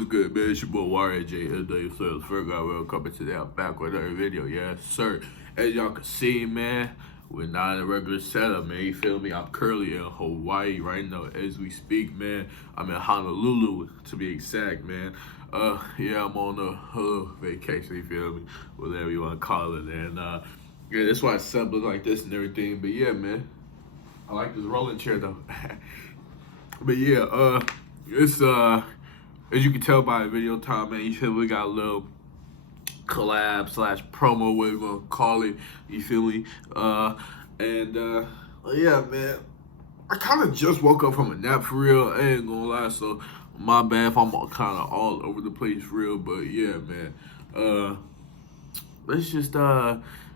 what's good, man? It's your boy YJ here, Dave Sales. Welcome coming today. I'm back with another video, yes, sir. As y'all can see, man, we're not in a regular setup, man. You feel me? I'm currently in Hawaii right now as we speak, man. I'm in Honolulu, to be exact, man. Yeah, I'm on a vacation, you feel me? Whatever you want to call it. And, yeah, that's why it's set up like this and everything. But, yeah, man, I like this rolling chair, though. But, yeah, it's, as you can tell by the video time, man, you feel we got a little collab slash promo, whatever you want to call it, you feel me? Yeah, man, I kind of just woke up from a nap for real, I ain't gonna lie, so my bad if I'm kind of all over the place for real, but yeah, man, let's just,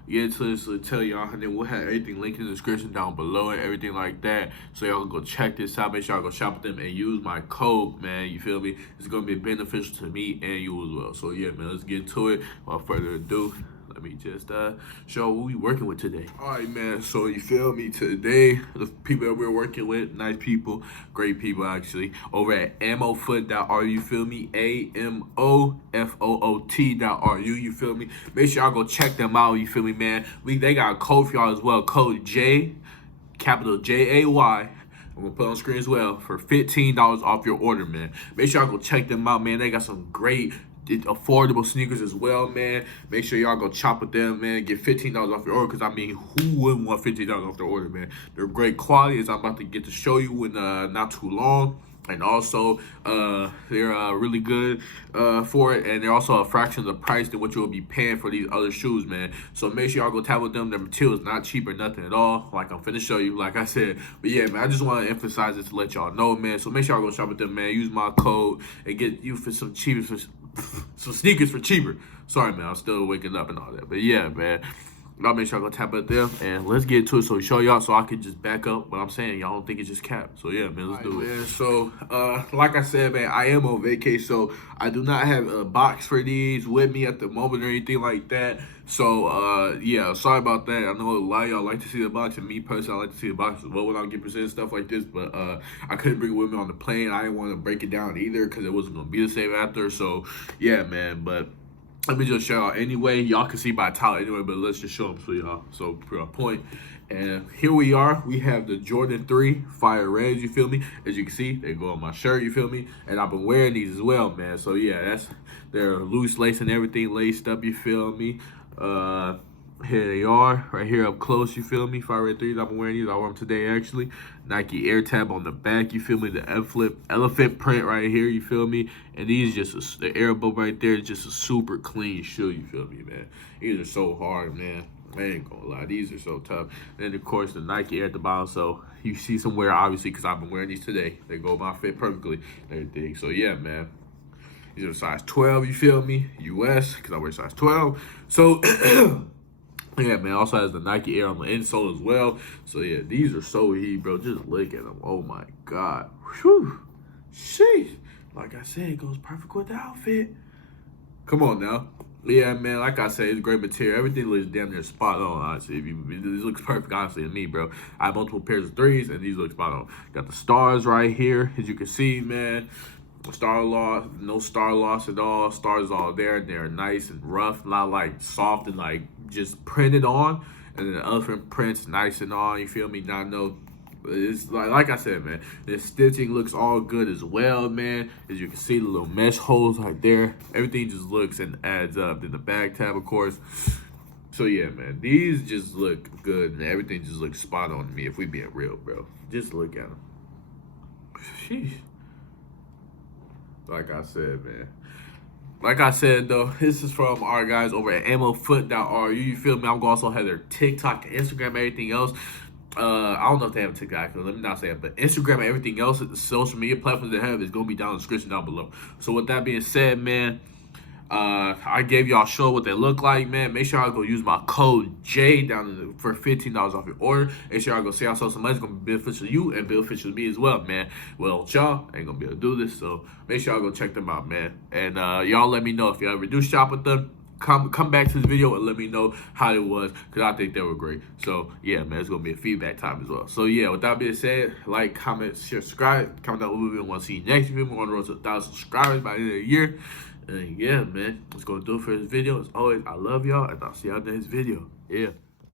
get into this to tell y'all, and then we'll have everything linked in the description down below and everything like that. So y'all can go check this out. Make sure y'all go shop with them and use my code, man. You feel me? It's gonna be beneficial to me and you as well. So yeah, man, let's get to it. Without further ado, let me just show what we working with today. All right, man. So you feel me? Today, the people that we're working with, nice people, great people actually, over at AMOFoot.ru. You feel me? AMOFOOT.ru. You feel me? Make sure y'all go check them out. You feel me, man? They got a code for y'all as well. Code J, capital JAY. I'm gonna put on screen as well for $15 off your order, man. Make sure y'all go check them out, man. They got some great affordable sneakers as well, man. Make sure y'all go chop with them, man. Get $15 off your order, because I mean, who wouldn't want $15 off their order, man? They're great quality, as I'm about to get to show you in not too long. And also, they're really good for it, and they're also a fraction of the price than what you'll be paying for these other shoes, man. So make sure y'all go tap with them. Their material is not cheap or nothing at all, like I'm finna show you, like I said. But yeah, man, I just want to emphasize this to let y'all know, man. So make sure y'all go shop with them, man. Use my code and get you for some cheaper, some sneakers for cheaper. Sorry, man, I'm still waking up and all that. But yeah, man, y'all make sure I go tap with them, and let's get to it. So show y'all, so I can just back up what I'm saying. Y'all don't think it's just cap. So yeah, man, let's do it. Man, so like I said, man, I am on vacation, so I do not have a box for these with me at the moment or anything like that. So yeah, sorry about that. I know a lot of y'all like to see the box, and me personally, I like to see the box as well when I get presented stuff like this. But I couldn't bring it with me on the plane. I didn't want to break it down either, because it wasn't gonna be the same after. So yeah, man, but let me just show y'all anyway. Y'all can see by title anyway, but let's just show them to y'all. So for a point. And here we are. We have the Jordan 3 Fire Reds, you feel me? As you can see, they go on my shirt, you feel me? And I've been wearing these as well, man. So yeah, they're loose lace and everything laced up, you feel me? Here they are, right here up close, you feel me? Fire Red 3s, I've been wearing these. I wore them today, actually. Nike Air Tab on the back, you feel me? The elephant print right here, you feel me? And these the air bubble right there is just a super clean shoe, you feel me, man? These are so hard, man. I ain't gonna lie, these are so tough. And then, of course, the Nike Air at the bottom, so you see some wear, obviously, because I've been wearing these today. They go my fit perfectly and everything. So, yeah, man. These are size 12, you feel me? US, because I wear size 12. So, yeah, man, also has the Nike Air on the insole as well. So, yeah, these are so heat, bro. Just look at them. Oh, my God. Whew. Sheesh. Like I said, it goes perfect with the outfit. Come on now. Yeah, man, like I said, it's great material. Everything looks damn near spot on, honestly. This looks perfect, honestly, to me, bro. I have multiple pairs of threes, and these look spot on. Got the stars right here, as you can see, man. Star loss, no star loss at all. Stars all there. They're nice and rough, not like soft and like just printed on. And then the elephant prints nice and all. You feel me? Not no. It's like I said, man. The stitching looks all good as well, man. As you can see, the little mesh holes right there. Everything just looks and adds up. Then the back tab, of course. So yeah, man. These just look good, and everything just looks spot on to me. If we being real, bro. Just look at them. Sheesh. Like I said, man. Like I said, though, this is from our guys over at AMOFoot.ru. You feel me? I'm going to also have their TikTok, Instagram, everything else. I don't know if they have a TikTok, let me not say it, but Instagram and everything else, the social media platforms they have is going to be down in the description down below. So with that being said, man, I gave y'all show what they look like, man. Make sure y'all go use my code J down for $15 off your order. Make sure y'all go see how some money is going to be beneficial to you and beneficial to me as well, man. Well, y'all ain't going to be able to do this, so make sure y'all go check them out, man. And y'all let me know if you ever do shop with them. come back to this video and let me know how it was, because I think they were great. So yeah, man, it's gonna be a feedback time as well. So yeah, with that being said, like, comment, share, subscribe. Comment down below if you want to see next video. We're on the road to 1,000 subscribers by the end of the year. And yeah, man, that's gonna do it for this video. As always, I love y'all, and I'll see y'all next video. Yeah.